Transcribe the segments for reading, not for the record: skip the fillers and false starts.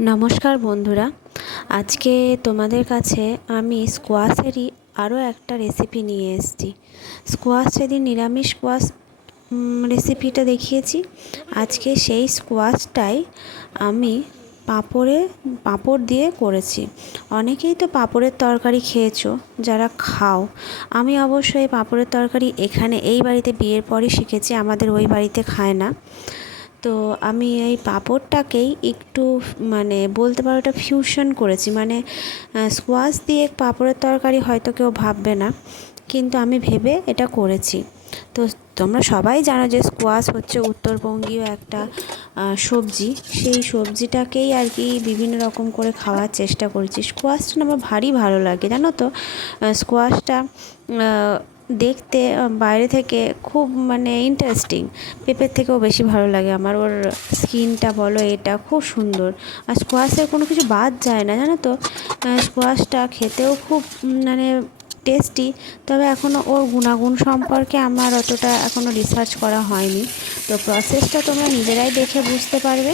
নমস্কার বন্ধুরা, আজকে তোমাদের কাছে আমি স্কোয়াশেরই আরও একটা রেসিপি নিয়ে এসেছি। স্কোয়াশ সেদিন নিরামিষ স্কোয়াশ রেসিপিটা দেখিয়েছি। আজকে সেই স্কোয়াশটাই আমি পাঁপড় দিয়ে করেছি। অনেকেই তো পাঁপড়ের তরকারি খেয়েছো যারা খাও। আমি অবশ্যই পাঁপড়ের তরকারি এখানে এই বাড়িতে বিয়ের পরই শিখেছি, আমাদের ওই বাড়িতে খায় না। তো আমি এই পাঁপড়টাকেই একটু বলতে পারো এটা ফিউশন করেছি, স্কোয়াশ দিয়ে পাঁপড়ের তরকারি হয়তো কেউ ভাববে না, কিন্তু আমি ভেবে এটা করেছি। তো তোমরা সবাই জানো যে স্কোয়াশ হচ্ছে উত্তরবঙ্গীয় একটা সবজি। সেই সবজিটাকেই আর কি বিভিন্ন রকম করে খাওয়ার চেষ্টা করেছি। স্কোয়াশটা আমার ভারী ভালো লাগে, জানো তো। স্কোয়াশটা দেখতে বাইরে থেকে খুব ইন্টারেস্টিং, পেঁপের থেকেও বেশি ভালো লাগে আমার। ওর স্কিনটা বলো, এটা খুব সুন্দর। আর স্কোয়াশের কোনো কিছু বাদ যায় না, জানো তো। স্কোয়াশটা খেতেও খুব টেস্টি। তবে এখনও ওর গুণাগুণ সম্পর্কে আমার অতটা এখনও রিসার্চ করা হয়নি। তো প্রসেসটা তোমরা নিজেরাই দেখে বুঝতে পারবে।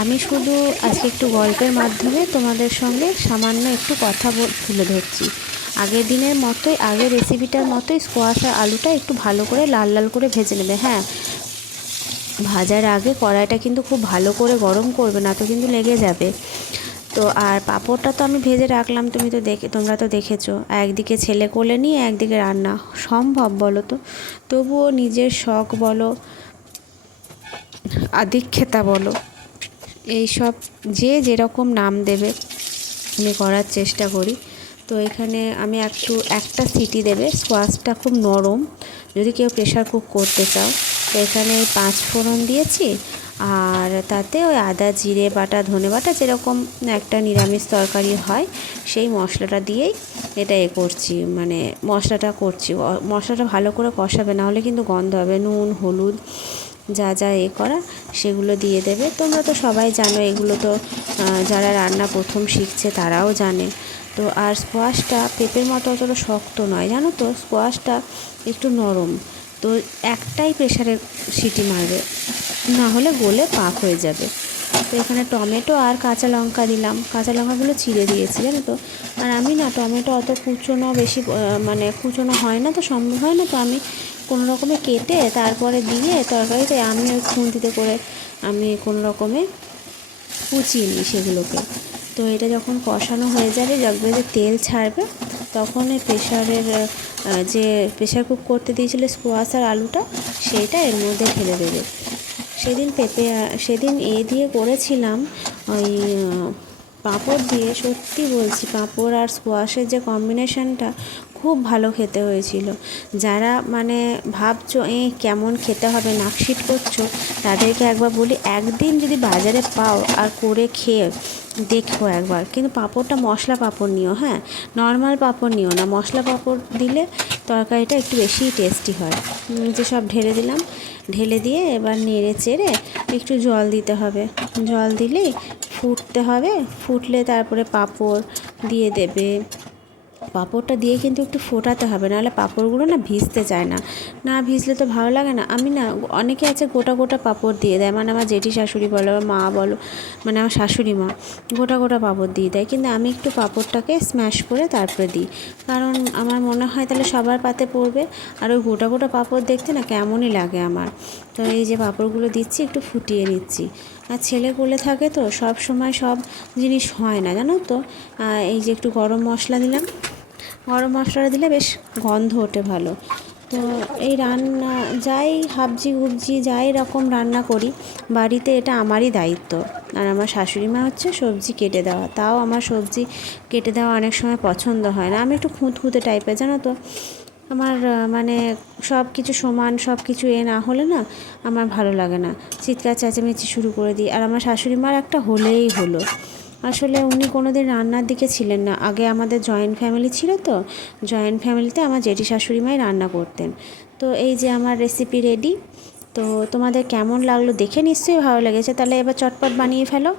আমি শুধু আজকে একটু গল্পের মাধ্যমে তোমাদের সঙ্গে সামান্য একটু কথা তুলে ধরছি। আগের দিনের মতোই, আগের রেসিপিটার মতোই স্কোয়াশ আর আলুটা একটু ভালো করে লাল লাল করে ভেজে নেবে। হ্যাঁ, ভাজার আগে কড়াইটা কিন্তু খুব ভালো করে গরম করবে, না তো কিন্তু লেগে যাবে। তো আর পাঁপড়টা তো আমি ভেজে রাখলাম, তোমরা তো দেখেছো। একদিকে ছেলে কোলে নিয়ে একদিকে রান্না সম্ভব বলো তো? তবুও নিজের শখ বলো, আধিক্যতা বলো, এইসব যে যেরকম নাম দেবে আমি করার চেষ্টা করি। তো এখানে আমি একটা সিটি দেবে। স্কোয়াশটা খুব নরম, যদি কেউ প্রেশার কুক করতে চাও। তো এখানে 5 ফোড়ন দিয়েছি, আর তাতে ওই আদা জিরে বাটা ধনে বাটা যেরকম একটা নিরামিষ তরকারি হয় সেই মশলাটা দিয়েই এটা করছি, মশলাটা করছি। মশলাটা ভালো করে কষাবে, না হলে কিন্তু গন্ধ হবে। নুন হলুদ যা যা করা সেগুলো দিয়ে দেবে। তোমরা তো সবাই জানো এগুলো, তো যারা রান্না প্রথম শিখছে তারাও জানে। তো আর স্কোয়াশটা পেঁপের মতো অতটা শক্ত নয়, জানো তো। স্কোয়াশটা একটু নরম। তো একটাই প্রেশারে সিটি মারবে, না হলে গলে পাক হয়ে যাবে। তো এখানে টমেটো আর কাঁচা লঙ্কা দিলাম, কাঁচা লঙ্কাগুলো চিড়ে দিয়েছি, জানো তো। আর আমি না টমেটো অত কুচোনো বেশি কুচোনো হয় না, তো সম্ভব হয় না। তো আমি কোনো রকমে কেটে তারপরে দিয়ে তরকারিতে আমি ওই খুন্তিতে করে আমি কোনো রকমে কুচিয়ে নিই সেগুলোকে। তো এটা যখন কষানো হয়ে যাবে, দেখবে যে তেল ছাড়বে, তখন এই যে প্রেশার কুক করতে দিয়েছিল স্কোয়াশ আর আলুটা, সেইটা এর মধ্যে ঢেলে দেবে। সেদিন দিয়ে করেছিলাম ওই পাঁপড় দিয়ে। সত্যি বলছি, পাঁপড় আর স্কোয়াশের যে কম্বিনেশনটা খুব ভালো খেতে হয়েছিল। যারা ভাবছো কেমন খেতে হবে, নাকশিট করছো, তাদেরকে একবার বলি, একদিন যদি বাজারে পাও আর করে খেয়ে দেখো একবার। কিন্তু পাঁপড়টা মশলা পাঁপড় নিও, হ্যাঁ, নর্মাল পাঁপড় নিও না। মশলা পাঁপড় দিলে তরকারিটা একটু বেশিই টেস্টি হয়। যে সব ঢেলে দিলাম, ঢেলে দিয়ে এবার নেড়ে চেড়ে একটু জল দিতে হবে। জল দিলেই ফুটতে হবে, ফুটলে তারপরে পাঁপড় দিয়ে দেবে। পাঁপড়টা দিয়ে কিন্তু একটু ফোটাতে হবে, নাহলে পাঁপড়গুলো না ভিজতে চায় না। না ভিজলে তো ভালো লাগে না। আমি না, অনেকে আছে গোটা গোটা পাঁপড় দিয়ে দেয়, আমার জেঠি শাশুড়ি বলো বা মা বলো, আমার শাশুড়ি মা গোটা গোটা পাঁপড় দিয়ে দেয়। কিন্তু আমি একটু পাঁপড়টাকে স্ম্যাশ করে তারপরে দিই, কারণ আমার মনে হয় তাহলে সবার পাতে পড়বে। আর ওই গোটা গোটা পাঁপড় দেখতে না কেমনই লাগে আমার। তো এই যে পাঁপড়গুলো দিচ্ছি, একটু ফুটিয়ে নিচ্ছি। আর ছেলে কোলে থাকে তো সব সময় সব জিনিস হয় না, জানো তো। এই যে একটু গরম মশলা দিলাম, গরম মশলাটা দিলে বেশ গন্ধ ওঠে ভালো। তো এই রান্না যাই হাবজি গুবজি যাই রকম রান্না করি বাড়িতে, এটা আমারই দায়িত্ব। আর আমার শাশুড়ি মা হচ্ছে সবজি কেটে দেওয়া। তাও আমার সবজি কেটে দেওয়া অনেক সময় পছন্দ হয় না। আমি একটু খুঁতখুঁতে টাইপের, জানো তো। আমার সব কিছু সমান, সব কিছু না হলে না আমার ভালো লাগে না। চিৎকার চেঁচামেচি শুরু করে দিই। আর আমার শাশুড়ি মার একটা হলেই হলো। আসলে উনি কোনো দিন রান্নার দিকে ছিলেন না। আগে আমাদের জয়েন্ট ফ্যামিলি ছিল, তো জয়েন্ট ফ্যামিলিতে আমার জেঠি শাশুড়ি মাই রান্না করতেন। তো এই যে আমার রেসিপি রেডি। তো তোমাদের কেমন লাগলো দেখে নিশ্চয়ই ভালো লেগেছে। তাহলে এবার চটপট বানিয়ে ফেলো।